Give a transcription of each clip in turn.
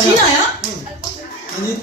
진아야? 아니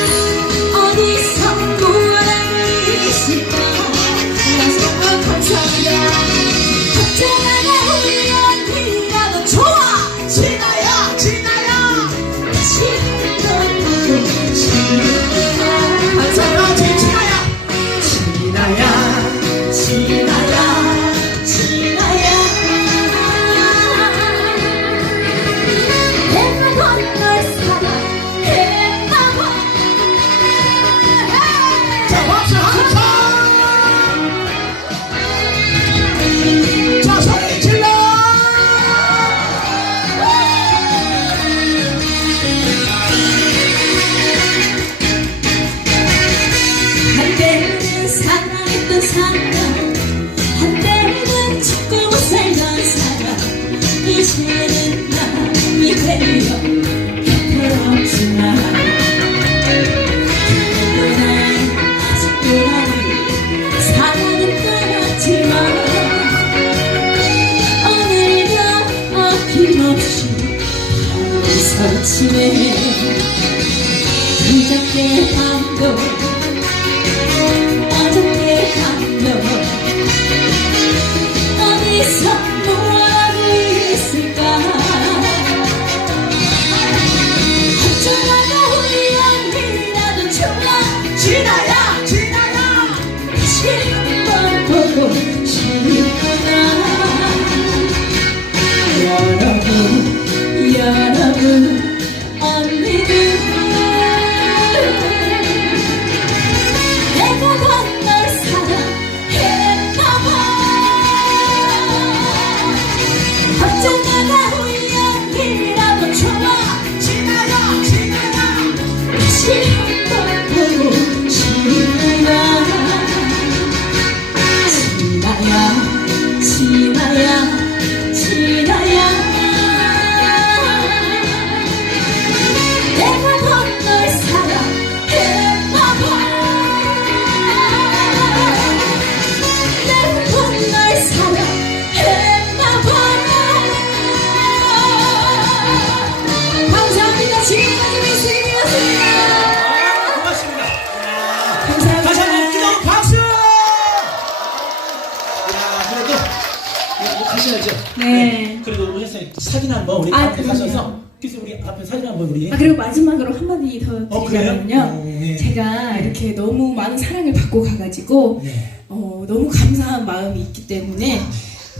뭐 가셔야죠 네. 그래도 오셨어요 사진 한번 우리 아, 앞에 그럼요. 가셔서 그래서 우리 앞에 사진 한번 우리 아 그리고 마지막으로 한마디 더 어, 그래요? 드리자면요. 어, 네. 제가 이렇게 너무 많은 사랑을 받고 가가지고 네. 어, 너무 감사한 마음이 있기 때문에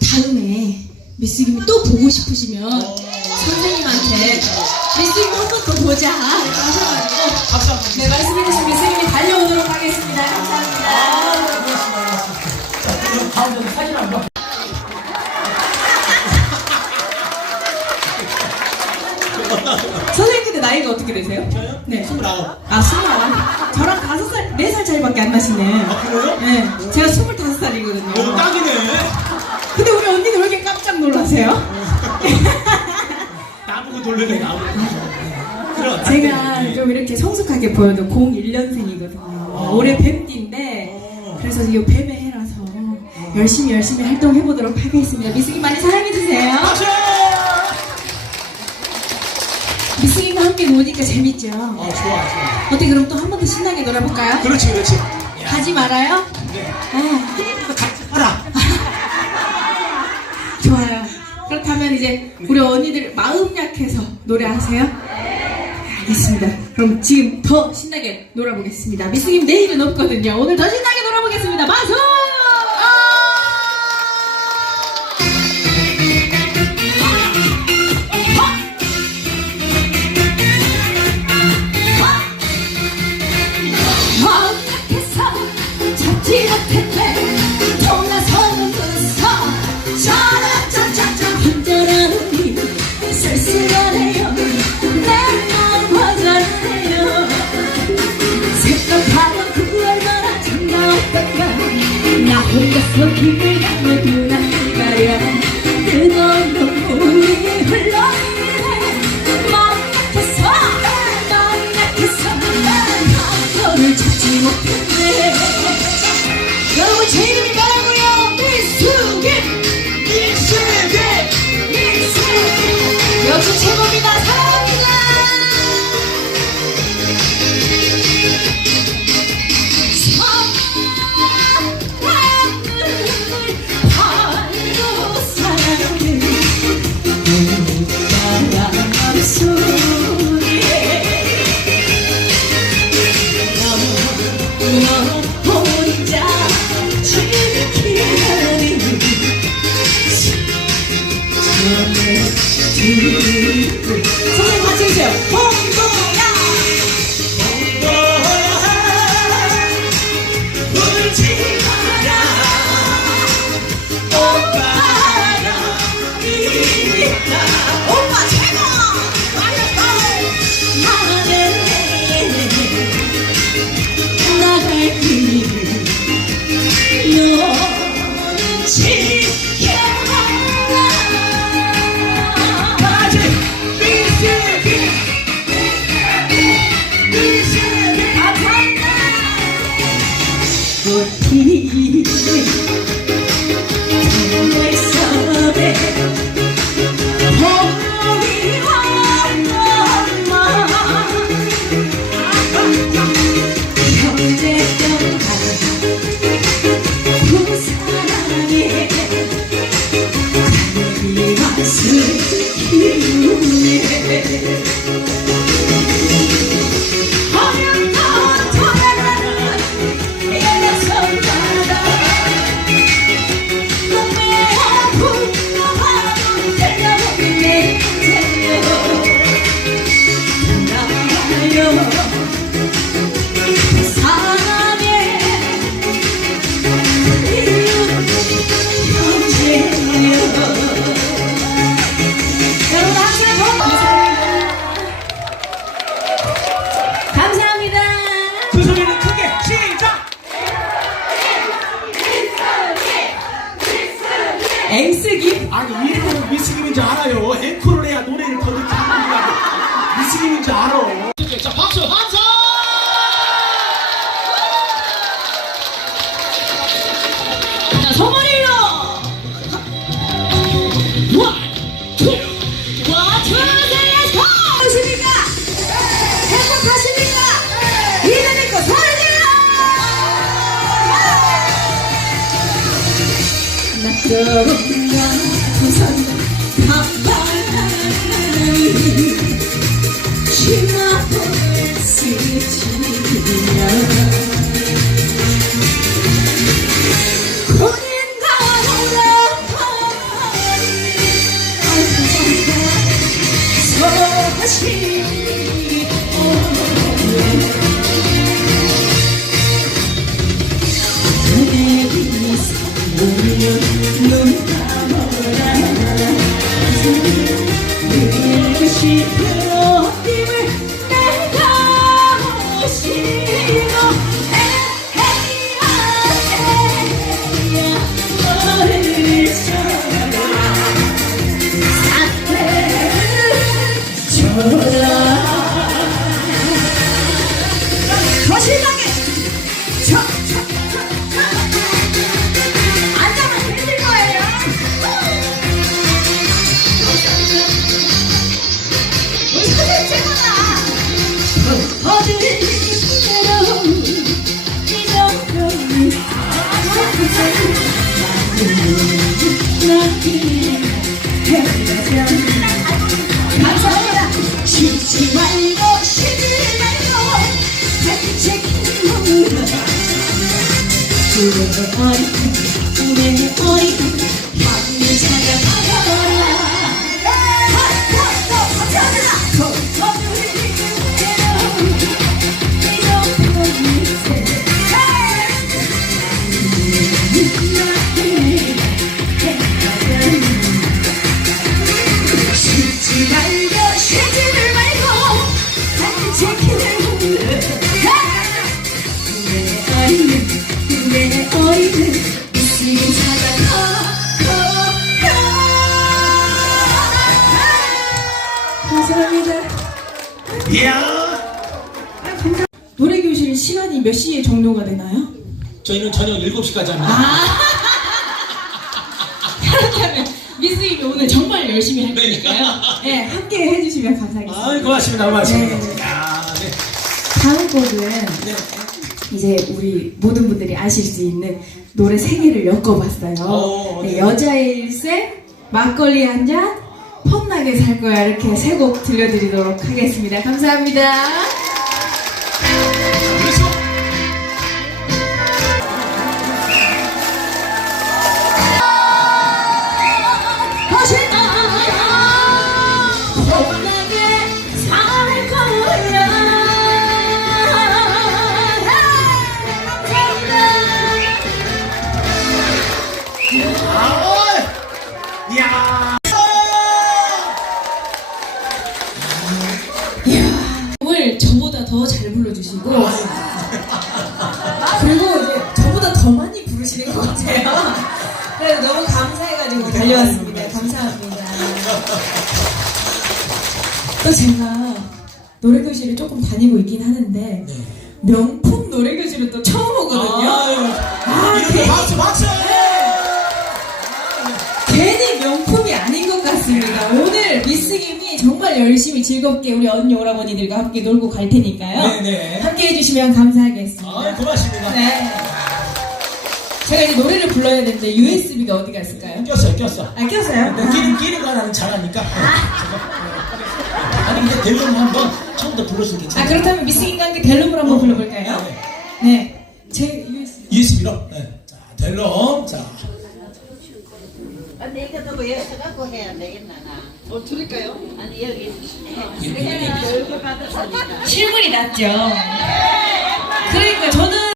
다음에 미스김이 또 보고 싶으시면 어. 선생님한테 미스김 한 번 더 보자 하셔가지고 박수 한번 네 미스김이 어떻게 되세요? 저요? 네. 29. 아, 스물아홉. 저랑 다섯 살, 네살 차이밖에 안 나시네. 아, 그래요? 네. 제가 스물다섯 살이거든요. 오, 딱이네. 근데 우리 언니는 왜 이렇게 깜짝 놀라세요? 나보고 놀래네, 나보고. 그럼. 제가 좀 이렇게 성숙하게 보여도 01년생이거든요. 올해 뱀띠인데, 어. 그래서 이 뱀의 해라서 열심히 열심히 활동해보도록 하겠습니다. 미스기 많이 사랑해주세요. 미스기가 함께 노니까 재밌죠? 어, 좋아, 좋아. 어떻게 그럼 또 한 번 더 신나게 놀아볼까요? 그렇지, 그렇지. 가지 말아요? 네. 아, 같이 하라. 좋아요. 그렇다면 이제 우리 언니들 마음 약해서 노래하세요? 알겠습니다. 그럼 지금 더 신나게 놀아보겠습니다. 미스김 내일은 없거든요. 오늘 더 신나게 놀아보겠습니다. 마소! just looking at me. 네. 선생님 같이 해주세요. 동동 ya れでありいでり 시간이 몇 시에 종료가 되나요? 저희는 저녁 7시까지 합니다. 아 그렇다면 미스김이 오늘 정말 열심히 할 거니까요. 네, 함께 해주시면 감사하겠습니다. 아, 고맙습니다. 고맙습니다. 네. 야, 네. 다음 곡은 네. 이제 우리 모든 분들이 아실 수 있는 노래 세 개를 엮어봤어요. 오, 네, 네. 여자의 일생, 막걸리 한 잔, 폼나게 살 거야 이렇게 세 곡 들려드리도록 하겠습니다. 감사합니다. 아, 이야. 오늘 저보다 더 잘 불러주시고 그리고 이제 저보다 더 많이 부르시는 것 같아요. 그래서 너무 감사해가지고 달려왔습니다. 감사합니다. 또 제가 노래교실을 조금 다니고 있긴 하는데 명품 노래교실은 또 처음 오거든요. 아유. 아, 이렇게 괜히, 박수 박수. 정말 열심히 즐겁게 우리 언니 오라버니들과 함께 놀고 갈 테니까요. 네네. 함께 해주시면 감사하겠습니다. 아, 고맙습니다. 네. 제가 이제 노래를 불러야 되는데 USB가 어디가 있을까요? 꼈어요, 꼈어. 아, 꼈어요? 내 끼는 끼는 거 나는 잘하니까. 아 니 근데 델론 한번 처음부터 불렀으면 아, 괜찮아. 그렇다면 미스김과 함께 델룸을 한번 불러볼까요? 네. 제 USB. USB로. 네. 자, 델론. 자. 누구 여기서 갖고 해야 되겠나 나. 어 드릴까요? 아니 여기 내가 얼굴 받았으니까. 실물이 낫죠? 그러니까 저는